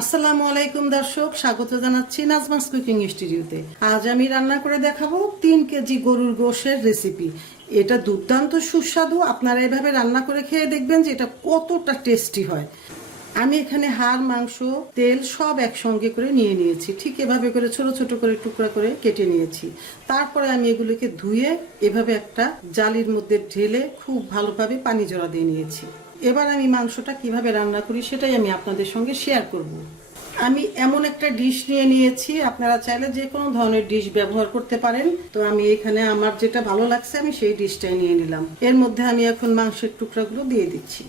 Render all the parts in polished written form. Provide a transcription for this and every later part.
আসসালামু আলাইকুম দর্শক, স্বাগত জানাচ্ছি নাজমাস কুকিং স্টুডিওতে। আজ আমি রান্না করে দেখাবো 3 কেজি গরুর গোশতের রেসিপি। এটা দুর্দান্ত সুস্বাদু। আপনারা এভাবে রান্না করে খেয়ে দেখবেন যে এটা কতটা টেস্টি হয়। আমি এখানে হাড়, মাংস, তেল সব একসঙ্গে করে নিয়ে নিয়েছি। ঠিক এভাবে করে ছোট ছোট করে টুকরা করে কেটে নিয়েছি। তারপরে আমি এগুলোকে ধুয়ে এভাবে একটা জালির মধ্যে ঢেলে খুব ভালোভাবে পানি জড়া দিয়ে নিয়েছি। এবার আমি মাংসটা কিভাবে রান্না করি সেটাই আমি আপনাদের সঙ্গে শেয়ার করব। আমি এমন একটা ডিশ নিয়ে নিয়েছি, আপনারা চাইলে যে কোনো ধরনের ডিশ ব্যবহার করতে পারেন। তো আমি এখানে আমার যেটা ভালো লাগছে আমি সেই ডিশটাই নিয়ে নিলাম। এর মধ্যে আমি এখন মাংসের টুকরাগুলো দিয়ে দিচ্ছি।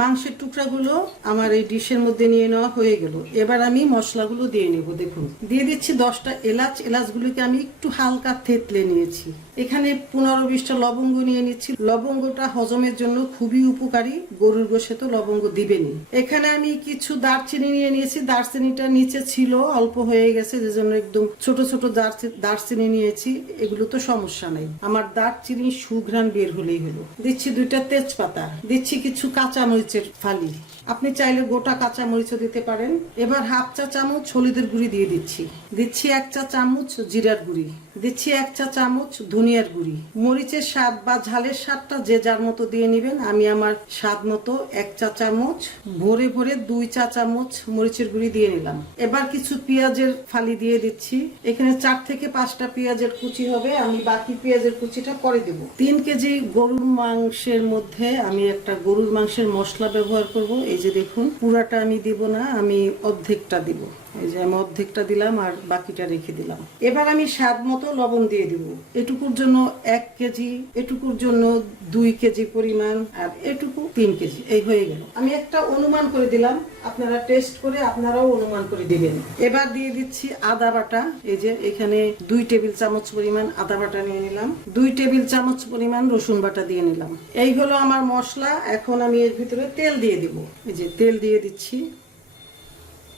মাংসের টুকরাগুলো আমার এই ডিশের মধ্যে নিয়ে নেওয়া হয়ে গেল। এবার আমি মশলাগুলো দিয়ে নেব। দেখুন, দিয়ে দিচ্ছি 10টা এলাচ। এলাচগুলোকে আমি একটু হালকা থেতলে নিয়েছি। এখানে 15-20টা লবঙ্গ নিয়ে নিচ্ছি। লবঙ্গটা হজমের জন্য খুবই উপকারী। গরুর গোশে তো লবঙ্গ দিবেনই। এখানে আমি কিছু দারচিনি নিয়ে নিয়েছি। দারচিনিটা নিচে ছিল, অল্প হয়ে গেছে, যে জন্য একদম ছোট ছোট দারচিনি নিয়েছি। এগুলো তো সমস্যা নেই, আমার দারচিনি সুঘ্রাণ বের হলেই হলো। দিচ্ছি 2টা তেজপাতা, দিচ্ছি কিছু কাঁচা মরিচের ফালি। আপনি চাইলে গোটা কাঁচা মরিচও দিতে পারেন। এবার 1/2 চা চামচ হলুদের গুঁড়ি দিয়ে দিচ্ছি। দিচ্ছি 1 চা চামচ জিরার গুঁড়ি। দিচ্ছি 1 চা চামচ ধনিয়ার গুঁড়ি। মরিচের স্বাদ বা ঝালের স্বাদটা যে যার মতো দিয়ে নেবেন। আমি আমার স্বাদ মতো 1 চা চামচ ভরে ভরে 2 চা চামচ মরিচের গুঁড়ি দিয়ে নিলাম। এবার কিছু পেঁয়াজের ফালি দিয়ে দিচ্ছি। এখানে 4 থেকে 5টা পেঁয়াজের কুচি হবে। আমি বাকি পেঁয়াজের কুচিটা পরে দেব। 3 কেজি গরুর মাংসের মধ্যে আমি একটা গরুর মাংসের মশলা ব্যবহার করব। এই যে দেখুন, পুরাটা আমি দিব না, আমি অর্ধেকটা দিব। এই যে আমি অর্ধেকটা দিলাম আর বাকিটা রেখে দিলাম। এবার আমি স্বাদ মতো লবণ দিয়ে দিব। এটুকুর জন্য 1 কেজি, এটুকুর জন্য 2 কেজি পরিমাণ, আর এটুকু 3 কেজি। এই হয়ে গেল। আমি একটা অনুমান করে দিলাম, আপনারা টেস্ট করে আপনারাও অনুমান করে দিবেন। এবার দিয়ে দিচ্ছি আদা বাটা। এই যে এখানে 2 টেবিল চামচ পরিমাণ আদা বাটা নিয়ে নিলাম। 2 টেবিল চামচ পরিমাণ রসুন বাটা দিয়ে নিলাম। এই হলো আমার মশলা। এখন আমি এর ভিতরে তেল দিয়ে দিব। এই যে তেল দিয়ে দিচ্ছি,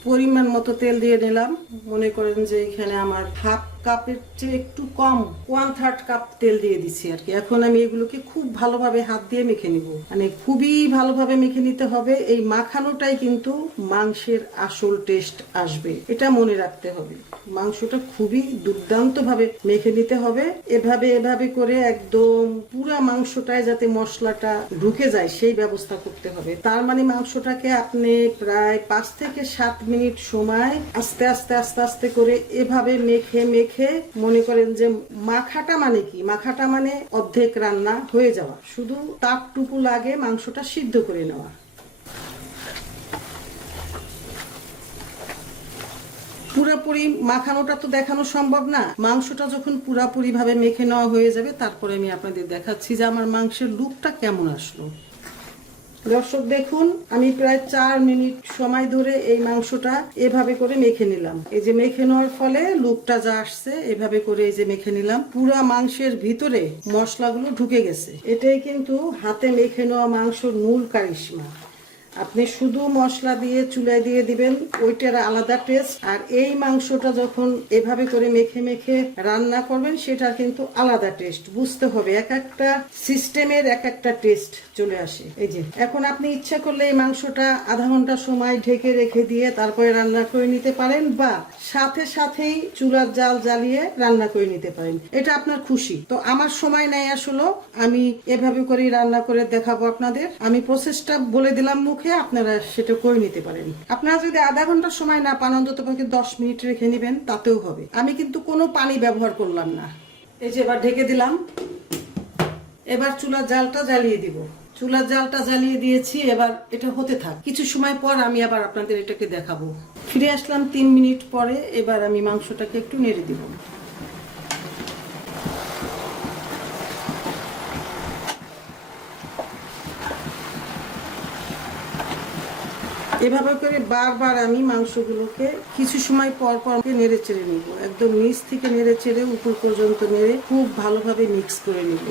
পরিমাণ মতো তেল দিয়ে নিলাম। মনে করেন যে এখানে আমার 1/2 কাপের চেয়ে একটু কম, 1/3 কাপ তেল দিয়ে দিচ্ছি আর কি। এখন আমি এগুলোকে খুব ভালোভাবে হাত দিয়ে মেখে নিব। মানে খুবই ভালোভাবে মেখে নিতে হবে। এই মাখানোটাই কিন্তু মাংসের আসল টেস্ট আসবে, এটা মনে রাখতে হবে। মাংসটা খুবই দুর্দান্ত ভাবে মেখে নিতে হবে। এভাবে করে একদম পুরা মাংসটায় যাতে মশলাটা ঢুকে যায় সেই ব্যবস্থা করতে হবে। তার মানে মাংসটাকে আপনি প্রায় 5 থেকে 7 মিনিট সময় আস্তে আস্তে আস্তে আস্তে করে এভাবে মেখে মনে করেন যে মাখাটা মানে কি, মাখাটা মানে অর্ধেক রান্না হয়ে যাওয়া, শুধু তাপটুকু লাগে মাংসটা সিদ্ধ করে নেওয়া। পুরোপুরি মাখানোটা তো দেখানো সম্ভব না। মাংসটা যখন পুরাপুরি ভাবে মেখে নেওয়া হয়ে যাবে তারপরে আমি আপনাদের দেখাচ্ছি যে আমার মাংসের লুকটা কেমন আসলো। দর্শক দেখুন, আমি প্রায় 4 মিনিট সময় ধরে এই মাংসটা এভাবে করে মেখে নিলাম। এই যে মেখে নেওয়ার ফলে লুকটা যা আসছে, এভাবে করে এই যে মেখে নিলাম, পুরা মাংসের ভিতরে মশলাগুলো ঢুকে গেছে। এটাই কিন্তু হাতে মেখে নেওয়া মাংসর মূল কারিশমা। আপনি শুধু মশলা দিয়ে চুলায় দিয়ে দিবেন, ওইটার আলাদা টেস্ট। আর এই মাংসটা যখন এভাবে করে মেখে রান্না করবেন সেটার কিন্তু আলাদা টেস্ট। বুঝতে হবে, এক একটা সিস্টেমের এক একটা টেস্ট চলে আসে। এই যে এখন আপনি ইচ্ছা করলে এই মাংসটা আধা ঘন্টা সময় ঢেকে রেখে দিয়ে তারপরে রান্না করে নিতে পারেন, বা সাথেই চুলার জাল জ্বালিয়ে রান্না করে নিতে পারেন। এটা আপনার খুশি। তো আমার সময় নেই আসলে, আমি এভাবে করে রান্না করে দেখাবো আপনাদের। আমি প্রসেসটা বলে দিলাম মুখে, আপনারা সেটা করে নিতে পারেন। আপনারা যদি আধা ঘন্টা সময় না পান, অন্তত 10 মিনিট রেখে নেবেন, তাতেও হবে। আমি কিন্তু কোনো পানি ব্যবহার করলাম না। এই যে এবার ঢেকে দিলাম। এবার চুলার জালটা জ্বালিয়ে দিব। চুলার জালটা জ্বালিয়ে দিয়েছি। এবার এটা হতে থাক। কিছু সময় পর আমি আবার আপনাদের এটাকে দেখাবো। ফিরে আসলাম 3 মিনিট পরে। এবার আমি মাংসটাকে একটু নেড়ে দিব। এভাবে করে বারবার আমি মাংসগুলোকে কিছু সময় পর নেড়ে চেড়ে নিব। একদম নিচ থেকে নেড়ে চেড়ে উপর পর্যন্ত নেড়ে খুব ভালোভাবে মিক্স করে নিব।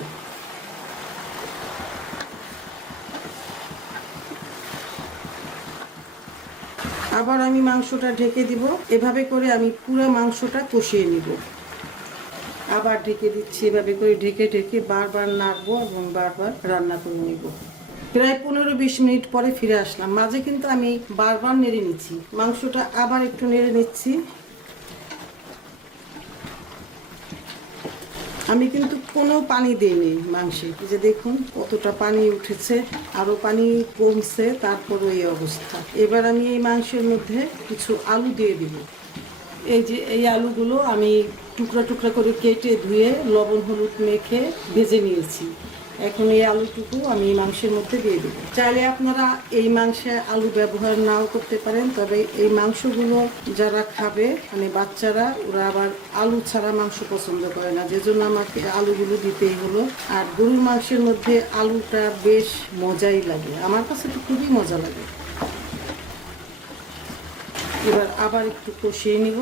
আবার আমি মাংসটা ঢেকে দিব। এভাবে করে আমি পুরো মাংসটা কষিয়ে নিব। আবার ঢেকে দিচ্ছি। এভাবে করে ঢেকে বারবার নাড়বো এবং বারবার রান্না করে নিব। প্রায় 15-20 মিনিট পরে ফিরে আসলাম। মাঝে কিন্তু আমি বারবার নেড়ে নিচ্ছি। মাংসটা আবার একটু নেড়ে নিচ্ছি। আমি কিন্তু কোনো পানি দিইনি মাংসে। এই যে দেখুন কতটা পানি উঠেছে, আরো পানি কমছে, তারপরও এই অবস্থা। এবার আমি এই মাংসের মধ্যে কিছু আলু দিয়ে দিব। এই যে এই আলুগুলো আমি টুকরা টুকরা করে কেটে ধুয়ে লবণ হলুদ মেখে ভেজে নিয়েছি। এখন এই আলুটুকু আমি এই মাংসের মধ্যে দিয়ে দেব। চাইলে আপনারা এই মাংসে আলু ব্যবহার নাও করতে পারেন, তবে এই মাংসগুলো যারা খাবে মানে বাচ্চারা, ওরা আবার আলু ছাড়া মাংস পছন্দ করে না, যেজন্য আমাকে আলুগুলো দিতেই হলো। আর গরুর মাংসের মধ্যে আলুটা বেশ মজাই লাগে, আমার কাছে তো খুবই মজা লাগে। এবার আবার একটু কষিয়ে নিব।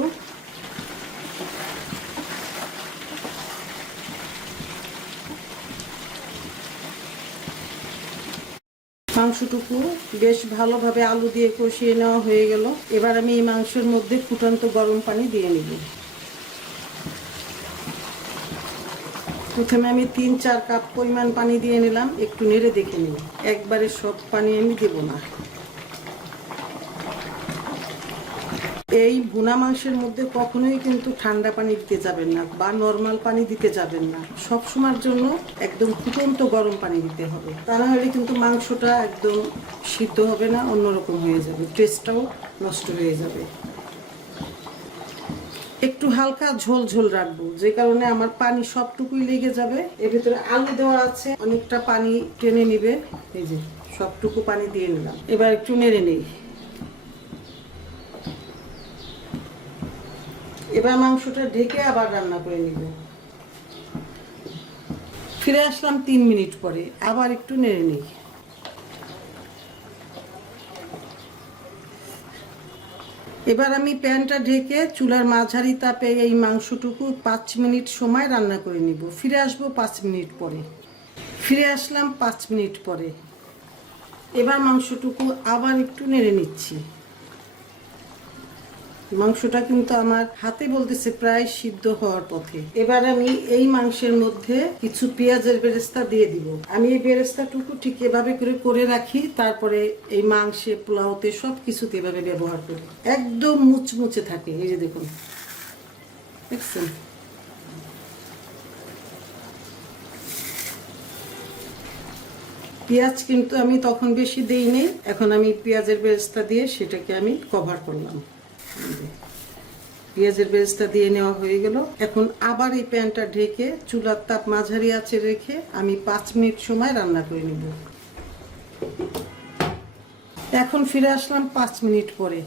মাংসটুকু বেশ ভালোভাবে আলু দিয়ে কষিয়ে নেওয়া হয়ে গেল। এবার আমি এই মাংসের মধ্যে ফুটন্ত গরম পানি দিয়ে নিব। প্রথমে আমি 3-4 কাপ পরিমাণ পানি দিয়ে নিলাম, একটু নেড়ে দেখে নিই। একবারে সব পানি আমি দেব না। এই ভুনা মাংসের মধ্যে কখনোই কিন্তু ঠান্ডা পানি দিতে যাবেন না বা নর্মাল পানি দিতে যাবেন না। সব সময়ের জন্য একদম ফুটন্ত গরম পানি দিতে হবে, তা না হলে কিন্তু মাংসটা একদম সিদ্ধ হবে না, অন্যরকম হয়ে যাবে, টেস্টটাও নষ্ট হয়ে যাবে। একটু হালকা ঝোল ঝোল রাখবো, যে কারণে আমার পানি সবটুকুই লেগে যাবে। এর ভিতরে আলু দেওয়া আছে, অনেকটা পানি টেনে নিবে। এই যে সবটুকু পানি দিয়ে নিলাম। এবার একটু নেড়ে নেই। এবার মাংসটা ঢেকে আবার রান্না করে নিব। ফিরে আসলাম 3 মিনিট পরে, আবার একটু নেড়ে নিই। এবার আমি প্যানটা ঢেকে চুলার মাঝারি তাপে এই মাংসটুকু 5 মিনিট সময় রান্না করে নিব। ফিরে আসবো 5 মিনিট পরে। ফিরে আসলাম 5 মিনিট পরে। এবার মাংসটুকু আবার একটু নেড়ে নিচ্ছি। মাংসটা কিন্তু আমার হাতে বলতেছে প্রায় সিদ্ধ হওয়ার পথে। এবার আমি এই মাংসের মধ্যে কিছু পেঁয়াজের বেরেস্তা দিয়ে দিব। আমি এই বেরেস্তাটুকু ঠিক এভাবে করে রাখি, তারপরে এই মাংসে পোলাওতে সব কিছুতে এভাবে ব্যবহার করি, একদম মুচমুচে থাকে। এই যে দেখুন, দেখছেন? পেঁয়াজ কিন্তু আমি তখন বেশি দেইনি, এখন আমি পেঁয়াজের বেরেস্তা দিয়ে সেটাকে আমি কভার করলাম। পেঁয়াজের বেরেস্তা দিয়ে নেওয়া হয়ে গেল। এখন আবার এই প্যানটা ঢেকে চুলার তাপ মাঝারি আঁচে রেখে আমি 5 মিনিট সময় রান্না করে নিব। এখন ফিরে আসলাম 5 মিনিট পরে।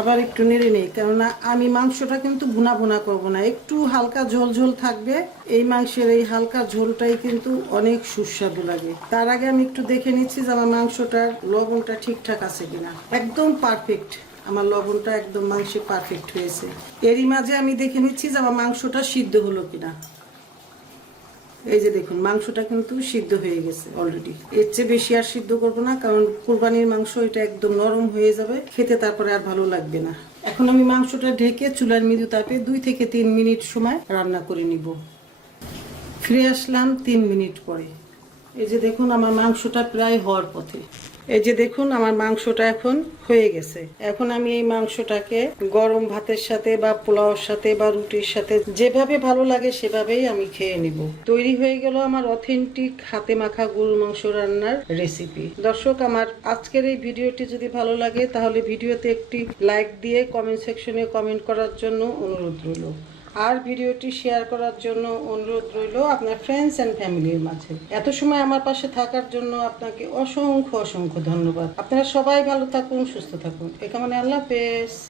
আবার একটু নেড়ে নেই, কেননা আমি মাংসটা কিন্তু ভুনা ভুনা করব না, একটু হালকা ঝোল ঝোল থাকবে। এই মাংসের এই হালকা ঝোলটাই কিন্তু অনেক সুস্বাদু লাগে। তার আগে আমি একটু দেখে নিচ্ছি যে আমার মাংসটার লবণটা ঠিকঠাক আছে কিনা। একদম পারফেক্ট, আমার লবণটা একদম মাংসে পারফেক্ট হয়েছে। এরই মাঝে আমি দেখে নিচ্ছি যে আমার মাংসটা সিদ্ধ হলো কিনা। এই যে দেখুন, মাংসটা কিন্তু সিদ্ধ হয়ে গেছে অলরেডি। এর চেয়ে বেশি আর সিদ্ধ করবো না, কারণ কুরবানির মাংস এটা একদম নরম হয়ে যাবে, খেতে তারপরে আর ভালো লাগবে না। এখন আমি মাংসটা ঢেকে চুলার মৃদু তাপে 2 থেকে 3 মিনিট সময় রান্না করে নিব। ফিরে আসলাম 3 মিনিট পরে। এই যে দেখুন, আমার মাংসটা প্রায় হওয়ার পথে। এই যে দেখুন, আমার মাংসটা এখন হয়ে গেছে। এখন আমি এই মাংসটাকে গরম ভাতের সাথে বা পোলাওর সাথে বা রুটির সাথে যেভাবে ভালো লাগে সেভাবেই আমি খেয়ে নিব। তৈরি হয়ে গেল আমার অথেন্টিক হাতে মাখা গরুর মাংস রান্নার রেসিপি। দর্শক, আমার আজকের এই ভিডিওটি যদি ভালো লাগে তাহলে ভিডিওতে একটি লাইক দিয়ে কমেন্ট সেকশনে কমেন্ট করার জন্য অনুরোধ রইল। আর ভিডিওটি শেয়ার করার জন্য অনুরোধ রইল আপনার ফ্রেন্ডস এন্ড ফ্যামিলির মাঝে। এত সময় আমার পাশে থাকার জন্য আপনাকে অসংখ্য অসংখ্য ধন্যবাদ। আপনারা সবাই ভালো থাকুন, সুস্থ থাকুন। এ কামনে আল্লাহ হাফেজ।